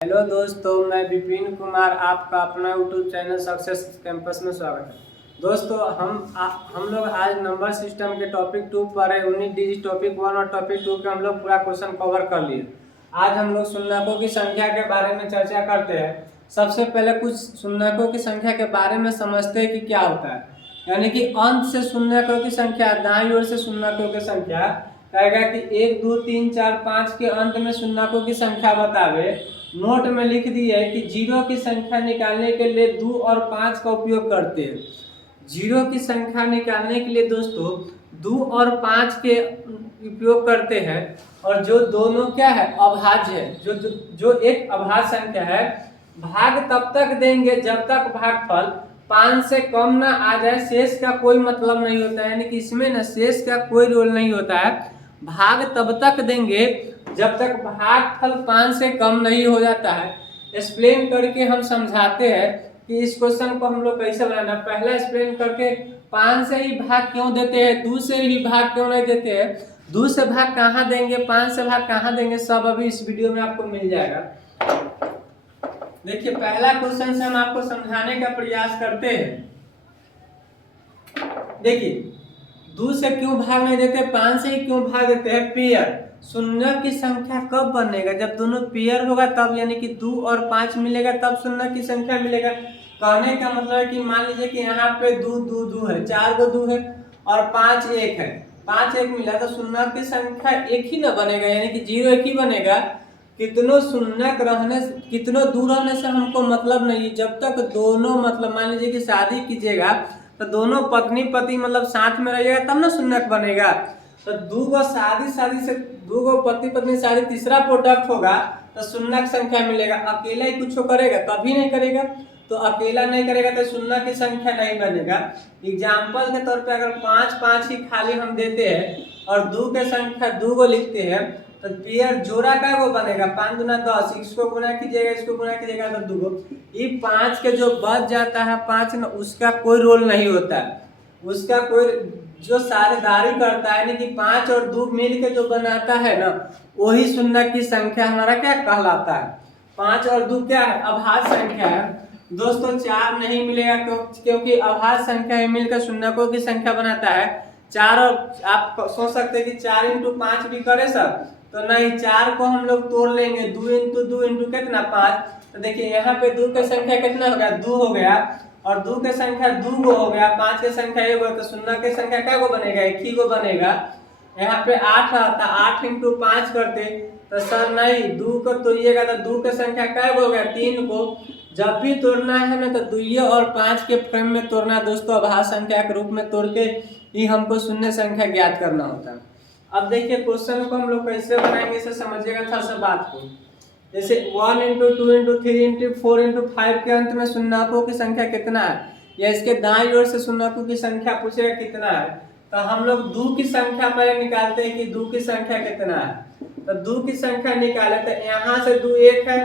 Hello दोस्तों, मैं विपिन कुमार आपका अपना यूट्यूब चैनल सक्सेस कैंपस में स्वागत है। दोस्तों हम लोग आज नंबर सिस्टम के टॉपिक 2 पर है। 19 डिजिट टॉपिक 1 और टॉपिक 2 के हम लोग पूरा क्वेश्चन कवर कर लिए। आज हम लोग शून्यकों की संख्या के बारे में चर्चा करते हैं। सबसे पहले कुछ शून्यकों की संख्या के बारे में समझते हैं कि क्या होता है। यानी कि अंत से शून्यकों की संख्या, दाईं ओर से शून्यकों की संख्या कहेगा कि 1 2 3 4 5 के अंत में शून्यकों की संख्या बतावे। नोट में लिख दिया है कि जीरो की संख्या निकालने के लिए 2 और 5 का उपयोग करते हैं। जीरो की संख्या निकालने के लिए दोस्तों 2 और 5 के उपयोग करते हैं। और जो दोनों क्या है, अभाज्य है। जो एक अभाज्य संख्या है, भाग तब तक देंगे जब तक भागफल 5 से कम ना आ जाए। शेष का कोई मतलब नहीं होता है, यानी कि इसमें ना शेष का कोई रोल नहीं होता है। भाग तब तक देंगे जब तक भागफल 5 से कम नहीं हो जाता है। एक्सप्लेन करके हम समझाते हैं कि इस क्वेश्चन को हम लोग कैसे बनाना। पहला एक्सप्लेन करके 5 से ही भाग क्यों देते हैं, 2 से ही भाग क्यों नहीं देते हैं, 2 से भाग कहाँ देंगे, 5 से भाग कहाँ देंगे, सब अभी इस वीडियो में आपको मिल जाएगा। देखिए, पहला क्वेश्चन से हम आपको समझाने का प्रयास करते हैं। देखिए, 2 से क्यों भाग नहीं देते, 5 से ही क्यों भाग देते हैं। पेयर शून्य की संख्या कब बनेगा, जब दोनों पेयर होगा तब, यानी कि 2 और 5 मिलेगा तब शून्य की संख्या मिलेगा। कहने का मतलब है कि मान लीजिए कि यहाँ पे 2 2 2 है, 4 को 2 है और 5 1 है, 5 1 मिला तो शून्य की संख्या एक ही ना बनेगा, यानी कि 0 एक ही बनेगा। कितनों शून्य रहने, कितनों दूर रहने से हमको मतलब नहीं। जब तक दोनों, मतलब मान लीजिए कि शादी कीजिएगा तो दोनों पत्नी पति मतलब साथ में रहिएगा तब ना शून्य बनेगा। तो 2 को शादी से 2 को पति पत्नी शादी, तीसरा प्रोडक्ट होगा तो शून्य की संख्या मिलेगा। अकेला ही कुछ करेगा, कभी नहीं करेगा। तो अकेला नहीं करेगा तो शून्य की संख्या नहीं बनेगा। एग्जाम्पल के तौर पे अगर 5 5 ही खाली हम देते हैं और 2 के संख्या 2 को लिखते हैं तो पेयर जोड़ा का वो बनेगा 5 गुना 10। इसको गुना कीजिएगा, इसको गुना कीजिएगा तो 2 को। ये 5 के जो बच जाता है 5 ना, उसका कोई रोल नहीं होता है। उसका कोई जो साझेदारी करता है, यानी कि 5 और 2 मिल के जो बनाता है ना, वही शून्य की संख्या हमारा क्या कहलाता है। 5 और 2 क्या है, अभाज्य संख्या है। दोस्तों 4 नहीं मिलेगा क्योंकि अभाज्य संख्या मिलकर शून्यकों की संख्या बनाता है। 4 और आप सोच सकते हैं कि 4 इंटू 5 भी करे सर, तो नहीं, 4 को हम लोग तोड़ लेंगे। 2 इंटू 2 इंटू कितना, 5। तो देखिए यहाँ पे 2 की संख्या कितना हो गया, 2 हो गया, और 2 की संख्या 2 गो हो गया, 5 की संख्या 1 हो, तो शून्य की संख्या क्या को बनेगा, 1 ही को बनेगा। यहाँ पे 8 आता, 8 इंटू 5 करते तो सर नहीं, 2 को तोड़िएगा तो 2 की संख्या क्या हो गया, 3 को। जब भी तोड़ना है ना तो 2 और 5 के क्रम में तोड़ना दोस्तों, अभाज्य संख्या के रूप में तोड़ के ही हमको शून्य संख्या ज्ञात करना होता है। अब देखिए क्वेश्चन को हम लोग कैसे बनाएंगे, इसे समझिएगा थोड़ा सा बात को। जैसे 1 इंटू 2 इंटू 3 इंटू 4 इंटू 5 के अंत में शून्यकों की संख्या कितना है, या इसके दाईं ओर से शून्यकों की संख्या पूछेगा कितना है, तो हम लोग 2 की संख्या पहले निकालते हैं कि 2 की संख्या कितना है। तो 2 की संख्या निकाले तो यहाँ से 2 1 है,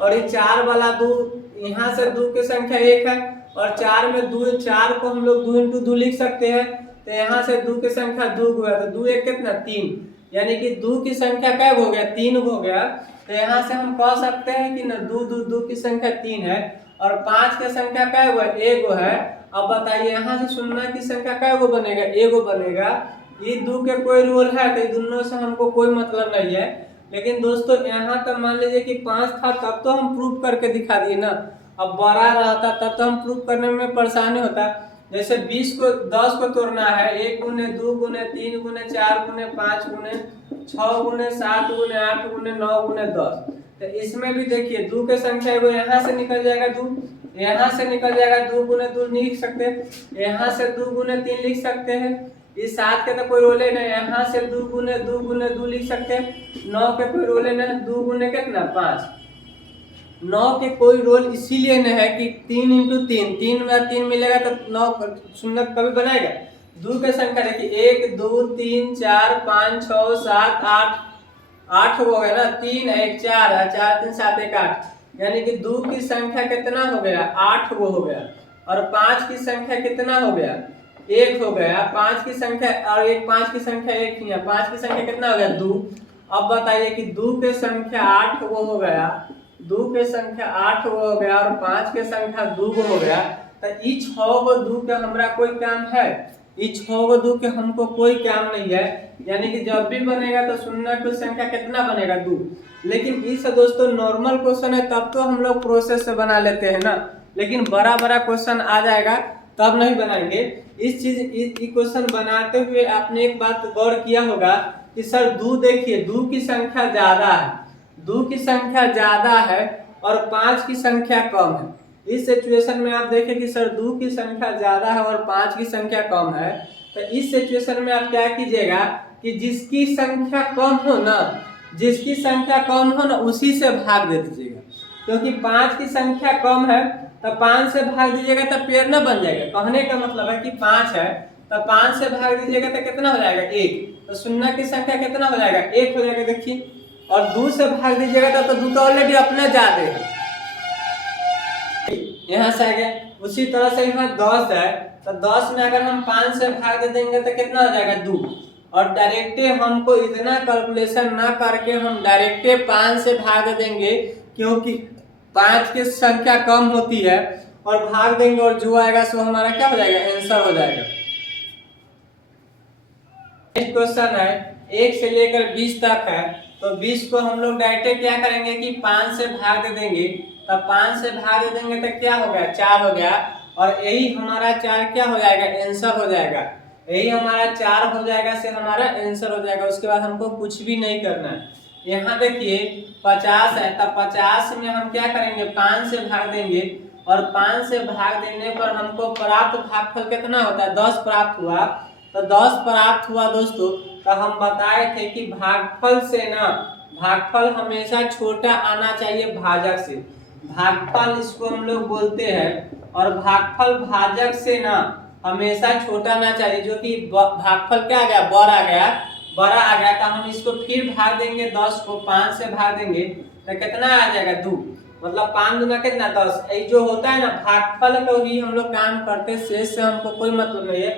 और ये 4 वाला 2, यहाँ से 2 की संख्या 1 है, और 4 में 2, 4 को हम लोग 2 इंटू 2 लिख सकते हैं। तो यहाँ से 2 की संख्या 2 हुआ, तो 2 1 कितना, 3, यानी कि 2 की संख्या क्या हो गया, 3 हो गया। तो यहाँ से हम कह सकते हैं कि ना 2 2 2 की संख्या 3 है, और 5 की संख्या क्या हुआ, 1 है। अब बताइए यहाँ से शून्य की संख्या क्या बनेगा, 1 बनेगा। ये 2 के कोई रोल है तो दोनों से हमको कोई मतलब नहीं है। लेकिन दोस्तों यहाँ तक मान लीजिए कि 5 था तब तो हम प्रूफ करके दिखा दिए ना। अब बड़ा रहता तब तो हम प्रूफ करने में परेशानी होता। जैसे 20 को 10 को तोड़ना है, 1 गुने 2 गुने 3 गुने 4 गुने 5 गुने 6 गुने 7 गुने 8 गुने 9 गुने 10। तो इसमें भी देखिए 2 के संख्या वो यहाँ से निकल जाएगा, 2 यहाँ से निकल जाएगा, 2 गुने 2 लिख सकते हैं, यहाँ से 2 गुने 3 लिख सकते हैं। इस 7 के तो कोई रोले नहीं, यहाँ से 2 गुने 2 लिख सकते हैं। 9 के कोई रोले नहीं, 2 गुने कितना, 5। 9 के कोई रोल इसीलिए नहीं है कि 3 इंटू 3, 3 में 3 मिलेगा तो 9 शून्य कभी बनाएगा। 2 की संख्या देखिए 1 2 3 4 5 6 7 8, 8 हो गया ना, 3 1 4 4 3 7 1 8, यानी कि 2 की संख्या कितना हो गया, 8 वो हो गया। और 5 की संख्या कितना हो गया, 1 हो गया। 5 की संख्या और 5 की संख्या 1 ही है, 5 की संख्या कितना हो गया, 2। अब बताइए कि 2 की संख्या 8 वो हो गया, 2 के संख्या 8 हो गया और 5 के संख्या 2 हो गया। तो ई 6 गो 2 के हमरा कोई काम है, ई 6 गो 2 के हमको कोई काम नहीं है। यानी कि जब भी बनेगा तो शून्य की संख्या कितना बनेगा 2। लेकिन इस दोस्तों नॉर्मल क्वेश्चन है तब तो हम लोग प्रोसेस से बना लेते हैं ना, लेकिन बड़ा बड़ा क्वेश्चन आ जाएगा तब नहीं बनाएंगे। इस क्वेश्चन बनाते हुए आपने एक बात गौर किया होगा कि सर 2 देखिए 2 की संख्या ज्यादा है, 2 की संख्या ज्यादा है और 5 की संख्या कम है। इस सिचुएशन में आप देखें कि सर 2 की संख्या ज्यादा है और 5 की संख्या कम है, तो इस सिचुएशन में आप क्या कीजिएगा कि जिसकी संख्या कम हो ना, जिसकी संख्या कम हो ना उसी से भाग दे दीजिएगा। क्योंकि 5 की संख्या कम है तो 5 से भाग दीजिएगा तो पेड़ ना बन जाएगा। कहने का मतलब है कि 5 है तो 5 से भाग दीजिएगा तो कितना हो जाएगा 1, तो शून्य की संख्या कितना हो जाएगा 1 हो जाएगा। देखिए, और 2 से भाग दीजिएगा तो 2 तो ऑलरेडी अपने ज्यादा है, यहाँ से आ गया। उसी तरह से यहाँ 10 है तो 10 में अगर हम 5 से भाग दे देंगे तो कितना हो जाएगा 2, और डायरेक्टे हमको इतना कैलकुलेशन ना करके हम डायरेक्टे 5 से भाग देंगे, क्योंकि 5 की संख्या कम होती है और भाग देंगे और जो आएगा सो हमारा क्या हो जाएगा आंसर हो जाएगा। नेक्स्ट क्वेश्चन है 1 से लेकर 20 तक है, तो 20 को हम लोग डायरेक्ट क्या करेंगे कि 5 से भाग दे देंगे, तब 5 से भाग दे देंगे तो क्या हो गया 4 हो गया, और यही हमारा 4 क्या हो जाएगा आंसर हो जाएगा। यही हमारा 4 हो जाएगा से हमारा आंसर हो जाएगा। उसके बाद हमको कुछ भी नहीं करना है। यहाँ देखिए 50 है, तब 50 में हम क्या करेंगे 5 से भाग देंगे, और 5 से भाग देने पर हमको प्राप्त भागफल कितना होता है 10 प्राप्त हुआ। तो 10 प्राप्त हुआ दोस्तों, तो हम बताए थे कि भागफल से ना, भागफल हमेशा छोटा आना चाहिए भाजक से, भागफल इसको हम लोग बोलते हैं, और भागफल भाजक से ना हमेशा छोटा आना चाहिए। जो कि भागफल क्या आ गया बड़ा आ गया, तो हम इसको फिर भाग देंगे 10 को 5 से भाग देंगे तो कितना आ जाएगा 2, मतलब 5 दूना कितना 10। ये जो होता है ना भागफल को ही हम लोग काम करते, शेष से हमको कोई मतलब नहीं है।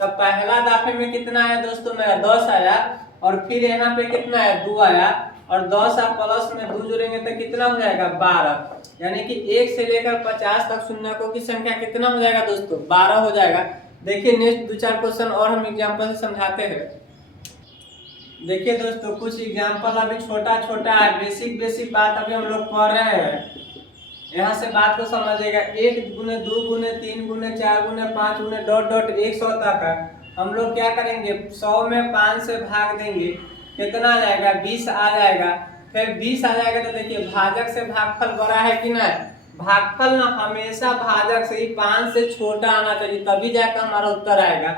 तो पहला दाफे में कितना आया दोस्तों मेरा 10 आया, और फिर यहाँ पे कितना है 2 आया, और 10 आप प्लस में 2 जोड़ेंगे तो कितना हो जाएगा 12। यानी कि 1 से लेकर 50 तक शून्यकों की संख्या कितना हो जाएगा दोस्तों 12 हो जाएगा। देखिए नेक्स्ट 2-4 क्वेश्चन और हम एग्जाम्पल से समझाते हैं। देखिए दोस्तों कुछ एग्जाम्पल अभी छोटा छोटा है, बेसिक बात अभी हम लोग पढ़ रहे हैं। यहाँ से बात को समझिएगा। 1 गुने 2 गुने 3 गुने 4 गुने 5 गुने डॉट डॉट 100 तक है। हम लोग क्या करेंगे 100 में 5 से भाग देंगे, कितना आ जाएगा 20 आ जाएगा। फिर 20 आ जाएगा तो देखिए भाजक से भागफल बड़ा है कि नहीं, भागफल ना हमेशा भाजक से ही 5 से छोटा आना चाहिए, तभी जाकर हमारा उत्तर आएगा।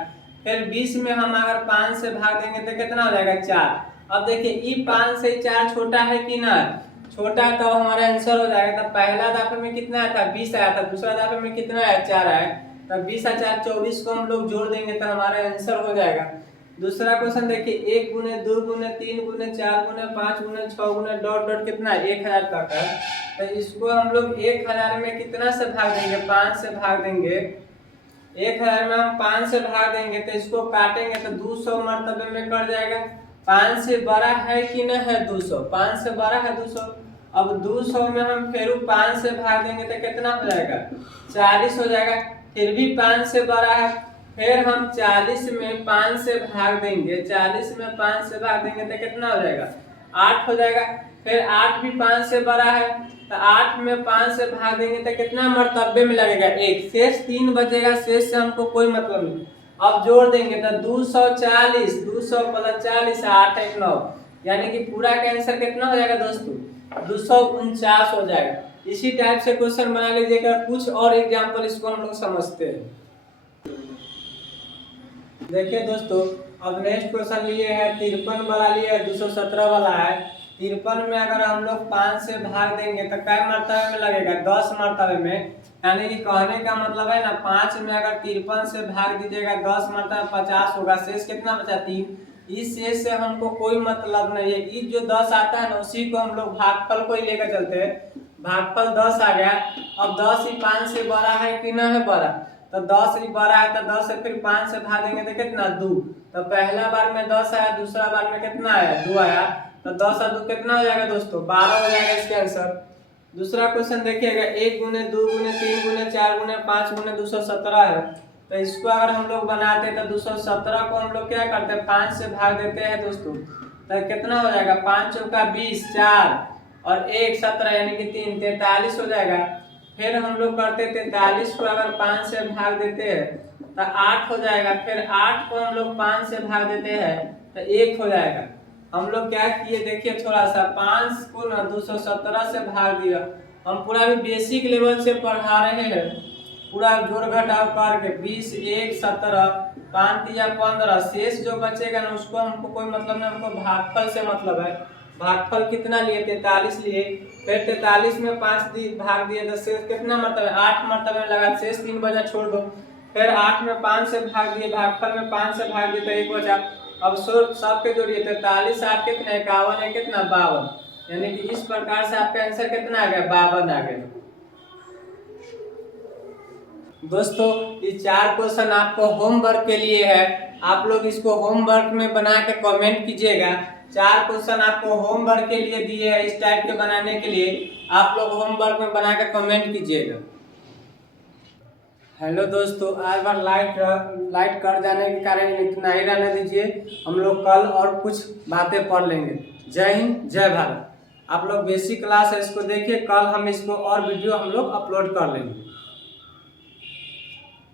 फिर 20 में हम अगर 5 से भाग देंगे तो कितना हो जाएगा 4। अब देखिए ई 5 से 4 छोटा है कि ना, छोटा है, तो हमारा आंसर हो जाएगा। तब पहला दाफे में कितना आया था 20 आया था, दूसरा दाफे में कितना आया 4 आया, तब 20 और 4 24 को हम लोग जोड़ देंगे तो हमारा आंसर हो जाएगा। दूसरा क्वेश्चन देखिए 1 गुने 2 गुने 3 गुने 4 गुने 5 गुने 6 गुने डॉट डॉट कितना 1000 तक है। तो इसको हम लोग 1000 में कितना से भाग देंगे 5 से भाग देंगे। 1000 में हम 5 से भाग देंगे तो इसको काटेंगे तो 200 मर्तबे में कट जाएगा। 5 से बड़ा है कि नहीं है 200, 5 से बड़ा है 200। अब 200 में हम फिर 5 से भाग देंगे तो कितना हो जाएगा 40 हो जाएगा। फिर भी 5 से बड़ा है, फिर हम 40 में 5 से भाग देंगे, 40 में 5 से भाग देंगे तो कितना हो जाएगा 8 हो जाएगा। फिर 8 भी 5 से बड़ा है, तो 8 में 5 से भाग देंगे तो कितना मर्तबे में लगेगा 1, शेष 3 बचेगा, शेष से हमको कोई मतलब नहीं। अब जोड़ देंगे तो 240, 200 प्लस 40 8 1 9, यानी कि पूरा का आंसर कितना हो जाएगा दोस्तों 249 हो जाएगा। इसी टाइप से क्वेश्चन बना लीजिएगा। कुछ और एग्जाम्पल इसको हम लोग समझते हैं। देखिए दोस्तों अब नेक्स्ट क्वेश्चन लिए है 53 वाला लिए है, 217 वाला है। 53 में अगर हम लोग 5 से भाग देंगे तो कै मर्तबे में लगेगा 10 मर्तबे में। यानी कि कहने का मतलब है ना 5 में अगर 53 से भाग दीजिएगा 10 मर्तबे 50 होगा, शेष कितना बचा 3। इस शेष से हमको कोई मतलब नहीं है। इस जो 10 आता है ना उसी को हम लोग भागफल को ही लेकर चलते हैं। भागफल 10 आ गया। अब 10 ही 5 से बड़ा है कि ना है बड़ा, तो 10 ही बड़ा है तो 10 से फिर 5 से भाग देंगे तो कितना 2। तो पहला बार में 10 आया, दूसरा बार में कितना आया 2 आया, तो 10 और 2 कितना हो जाएगा दोस्तों 12 हो जाएगा इसके आंसर। दूसरा क्वेश्चन देखिएगा 1 गुने 2 गुने 3 गुने 4 गुने 5 गुने 217 है। तो इसको अगर हम लोग बनाते हैं तो 217 को हम लोग क्या करते हैं 5 से भाग देते हैं दोस्तों। तो कितना हो जाएगा 5 चौका 20, 4 और 1 17 यानी कि 3 43 हो जाएगा। फिर हम लोग करते 43 को अगर 5 से भाग देते हैं तो 8 हो जाएगा। फिर 8 को हम लोग 5 से भाग देते हैं तो 1 हो जाएगा। हम लोग क्या किए देखिए थोड़ा सा 5 को ना 217 से भाग दिया। हम पूरा भी बेसिक लेवल से पढ़ा रहे हैं, पूरा जोड़ घटाव करके 20 1 17 5 दिया 15, शेष जो बचेगा ना उसको हमको कोई मतलब नहीं, हमको भागफल से मतलब है। भागफल कितना लिए 43 लिए। फिर 43 में 5 भाग दिए तो शेष कितना मतलब है 8 मरतबे लगा, शेष 3 बचा छोड़ दो। फिर 8 में 5 से भाग दिए, भागफल में 5 से भाग दिए तो 1 बचा। अब सबके जोड़िए 43 8 कितना 51 है कितना 52, यानी कि इस प्रकार से आपका आंसर कितना आ गया 52 आ गया। दोस्तों ये 4 क्वेश्चन आपको होमवर्क के लिए है, आप लोग इसको होमवर्क में बना के कमेंट कीजिएगा। 4 क्वेश्चन आपको होमवर्क के लिए दिए हैं, इस टाइप के बनाने के लिए आप लोग होमवर्क में बना के कमेंट कीजिएगा। हेलो दोस्तों, आज बार लाइट कट जाने के कारण इतना ही रहने दीजिए, हम लोग कल और कुछ बातें पढ़ लेंगे। जय हिंद जय भारत। आप लोग बेसिक क्लास है इसको देखिए, कल हम इसको और वीडियो हम लोग अपलोड कर लेंगे।